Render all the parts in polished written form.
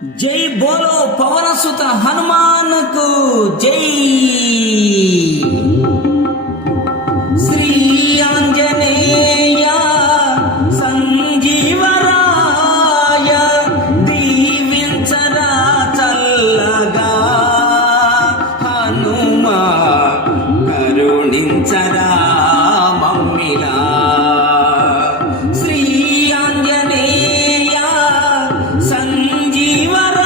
जय बोलो पवन सुत हनुमान को जय। श्री आंजनेय संजीवराय दीविंचरा चल्लगा हनुमा करुणिंचरा मम्मिला। श्री आंजनेय संजीवराय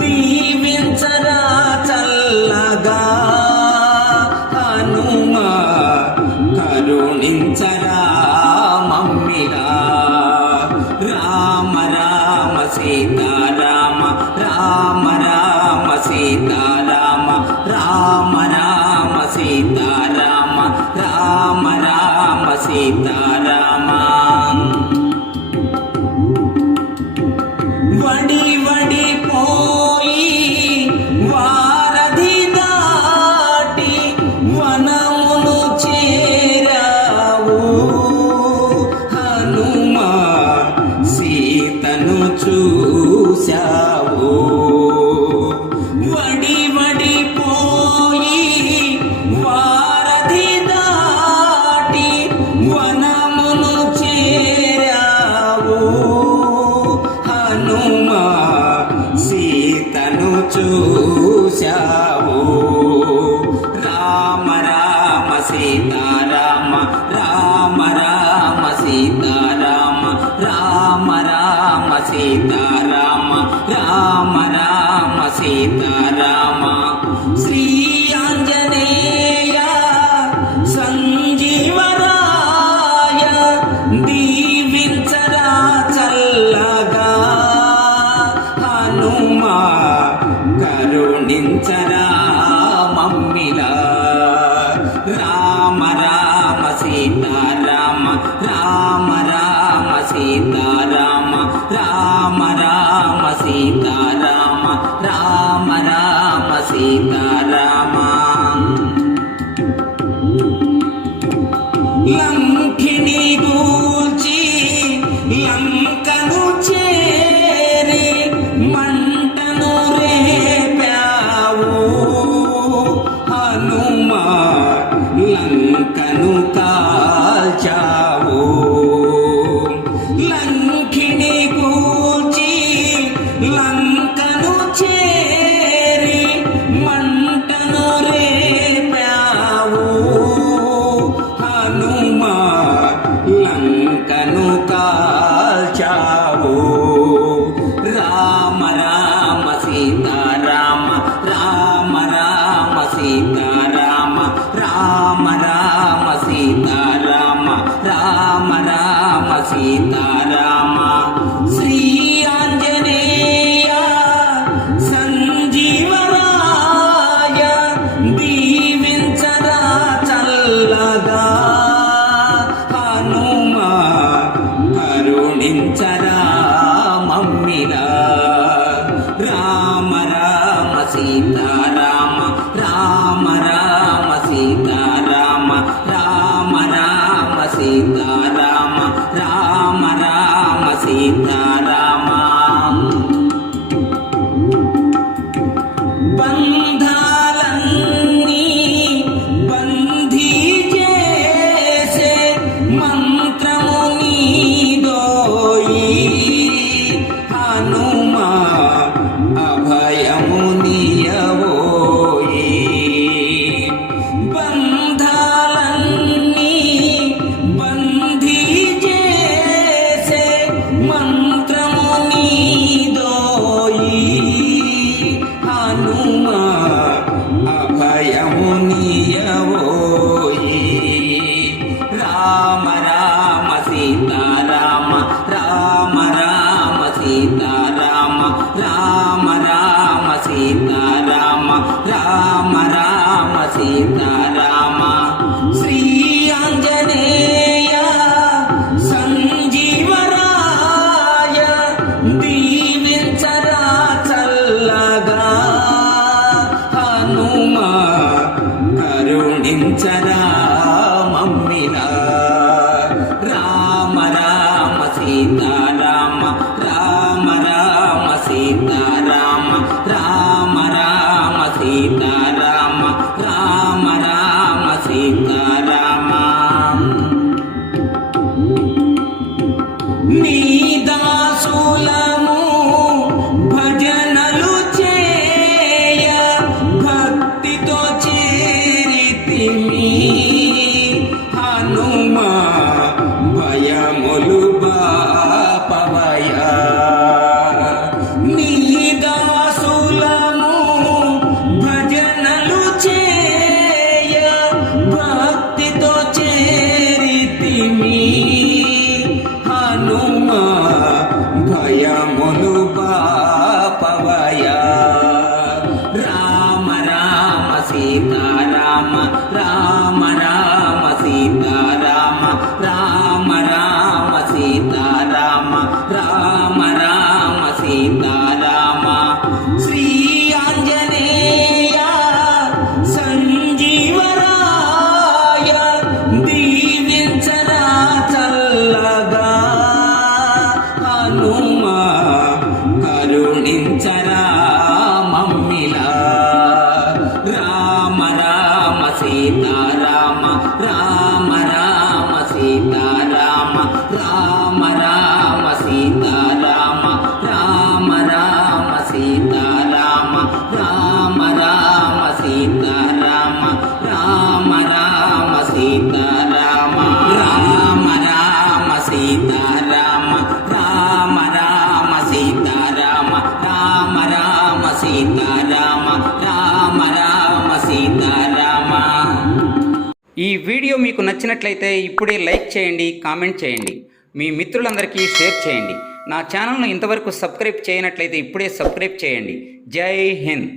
दीविंचरा चल्लगा हनुमा करुणिंचरा मम्मिला। राम राम सीता राम राम राम सीता राम राम राम सीता राम राम राम सीता राम। वडी वडी पोई वारधि दाटी वनमुनु చేరావు హనుమా సీతను చూశావు। వడి వడి పోయి వారధి దాటి వనమును చేరావు హనుమా సీతను చూశావు। రామ రామ సీతా రామ రామ రామ సీతా రామ రామ రామ సీతా రామ రామ రామ సీతా రామ। శ్రీ ఆంజనేయ సంజీవరాయ దీవించరా చల్లగా హనుమా కరుణించరా మమ్మిలా। రామ రామ సీతా రామ రామ రామ సీతా రామ రామ రామ సీతా రామ రామ రామ సీతా రామ। లంకిని గూల్చి లంకను చేరి మంటను రేపావు హనుమా లంకను కాల్చావు। లంకిని గూల్చి లంకను చేరి మంటను రేపావు హనుమా లంకను కాల్చావు। రామ రామ సీతా రామ రామ రామ సీతా రామ రామ రామ సీతా రామ రామ రామ సీతా రామ। శ్రీ ఆంజనేయ సంజీవరాయ దీవించరా చల్లగా హనుమా కరుణించరా మమ్మిలా। రామ రామ సీతా రామ రామ రామ సీతా రామ రామ రామ సీతా రామ రామ రామ సీతా రామ। బంధాలన్నీ బంధీ చేసే మంత్రము నీదోయి హనుమా అభయము నీయవోయి। బంధాలన్నీ బంధీ చేసే మంత్రము నీదోయి హనుమా అభయము నీయవోయి। రామ రామ సీతా రామ రామ రామ సీతా రామ రామ రామ సీతా రామ రామ రామ సీతా రామ। శ్రీ ఆంజనేయ సంజీవరాయ దీవించరా చల్లగా హనుమా కరుణించరా మమ్మిలా। రామ రామ సీతా రామ రామ రామ దాసులము భజనలు చేయ భక్తితో చేరితిమి హనుమా భయములు బాపవయా నీ దాసులము భజనలు చేయ భక్తితో చేరితిమి హనుమా భయములు బాపవయా రామ రామ సీతారామ రామ రామ సీతారామ రామ రామ సీతారామ రామ రామ సీతారామ శ్రీ ఆంజనేయ సంజీవరాయ దీవించరా చల్లగా హనుమా కరుణించరా మమ్మిలా రామ రామ సీతారామ రామ రామ సీతారామ రామ రామ సీతారామ రామ రామ సీతారామ రామ రామ సీతారామ రామ రామ సీతారామ రామ రామ సీతారామ రామ రామ సీతారామ రామ రామ సీతారామ రామ రామ సీతారామ. ఈ వీడియో మీకు నచ్చినట్లయితే ఇప్పుడే లైక్ చేయండి, కామెంట్ చేయండి, మీ మిత్రులందరికీ షేర్ చేయండి. నా ఛానల్ను ఇంతవరకు సబ్స్క్రైబ్ చేయనట్లయితే ఇప్పుడే సబ్స్క్రైబ్ చేయండి. జై హింద్.